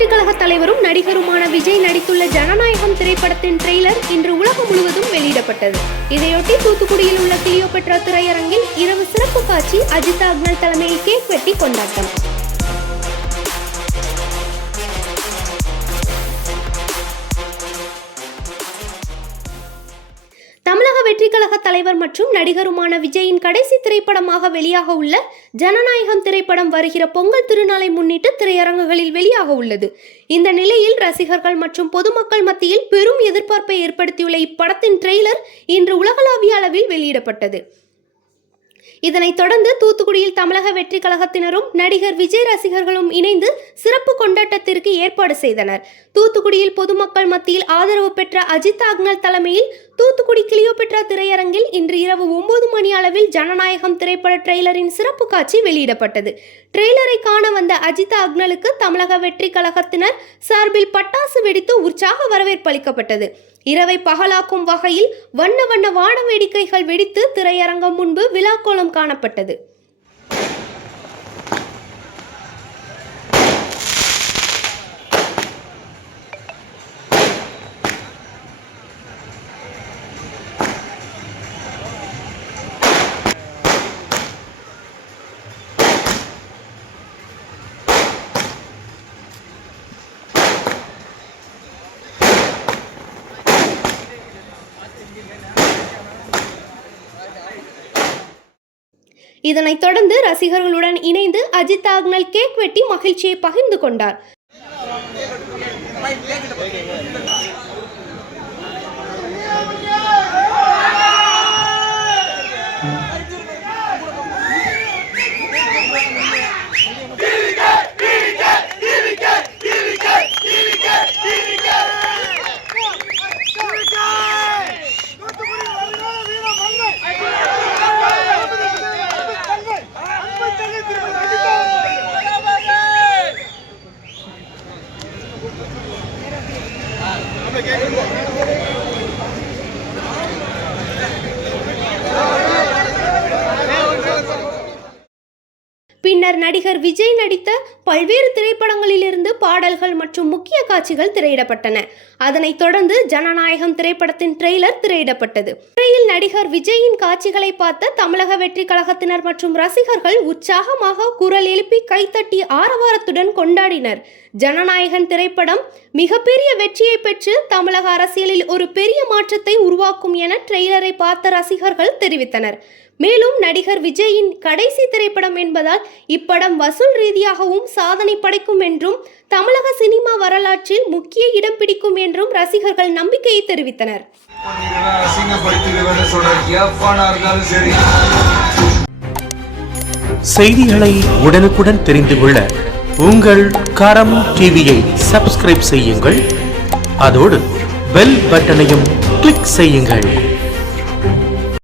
வெற்றிக் கழக தலைவரும் நடிகருமான விஜய் நடித்துள்ள ஜனநாயகம் திரைப்படத்தின் ட்ரெய்லர் இன்று உலகம் முழுவதும் வெளியிடப்பட்டது. இதையொட்டி தூத்துக்குடியில் உள்ள கிளியோபெட்ரா திரையரங்கில் இரவு சிறப்பு காட்சி, அஜித் அக்னல் தலைமையில் கேக் வெட்டி கொண்டாட்டம். தமிழக வெற்றிக் கழக தலைவர் மற்றும் நடிகருமான விஜயின் கடைசி திரைப்படமாக வெளியாக உள்ள ஜனநாயகம் திரைப்படம் வருகிற பொங்கல் திருநாளை முன்னிட்டு திரையரங்குகளில் வெளியாக உள்ளது. இந்த நிலையில் ரசிகர்கள் மற்றும் பொதுமக்கள் மத்தியில் பெரும் எதிர்பார்ப்பை ஏற்படுத்தியுள்ள இப்படத்தின் ட்ரெய்லர் இன்று உலகளாவிய அளவில் வெளியிடப்பட்டது. இதனைத் தொடர்ந்து தூத்துக்குடியில் தமிழக வெற்றிக் கழகத்தினரும் நடிகர் விஜய் ரசிகர்களும் இணைந்து சிறப்பு கொண்டாட்டத்திற்கு ஏற்பாடு செய்தனர். தூத்துக்குடியில் பொதுமக்கள் மத்தியில் ஆதரவு பெற்ற அஜித் அக்னல் தலைமையில் தூத்துக்குடி கிளியோபெட்ரா திரையரங்கில் இன்று இரவு 9 மணி அளவில் ஜனநாயகம் திரைப்பட ட்ரெய்லரின் சிறப்பு காட்சி வெளியிடப்பட்டது. ட்ரெய்லரை காண வந்த அஜித் அக்னலுக்கு தமிழக வெற்றிக் கழகத்தினர் சார்பில் பட்டாசு வெடித்து உற்சாக வரவேற்பு அளிக்கப்பட்டது. இரவை பகலாக்கும் வகையில் வண்ண வண்ண வான வேடிக்கைகள் வெடித்து திரையரங்கம் முன்பு விழாக்கோலம் காணப்பட்டது. இதனைத் தொடர்ந்து ரசிகர்களுடன் இணைந்து அஜித் அக்னல் கேக் வெட்டி மகிழ்ச்சியை பகிர்ந்து கொண்டார். பின்னர் நடிகர் விஜய் நடித்த பல்வேறு திரைப்படங்களிலிருந்து பாடல்கள் மற்றும் முக்கிய காட்சிகள் திரையிடப்பட்டன. அதனைத் தொடர்ந்து ஜனநாயகம் திரைப்படத்தின் ட்ரெய்லர் திரையிடப்பட்டது. திரையில் நடிகர் விஜயின் காட்சிகளை பார்த்த தமிழக வெற்றிக் கழகத்தினர் மற்றும் ரசிகர்கள் உற்சாகமாக குரல் எழுப்பி கைத்தட்டி ஆரவாரத்துடன் கொண்டாடினர். ஜனநாயகன் திரைப்படம் மிகப்பெரிய வெற்றியை பெற்று தமிழக அரசியலில் ஒரு பெரிய மாற்றத்தை உருவாக்கும் என ட்ரெய்லரை பார்த்த ரசிகர்கள் தெரிவித்தனர். மேலும் நடிகர் விஜயின் கடைசி திரைப்படம் என்பதால் இப்படம் வசூல் ரீதியாகவும் சாதனை படைக்கும் என்றும் தமிழக சினிமா வரலாற்றில் முக்கிய இடம் பிடிக்கும் என்றும் ரசிகர்கள் நம்பிக்கையை தெரிவித்தனர். செய்திகளை உடனுக்குடன் தெரிந்து கொள்ள உங்கள் கரம் டிவியை சப்ஸ்கிரைப் செய்யுங்கள். அதோடு பெல் பட்டனையும் கிளிக் செய்யுங்கள்.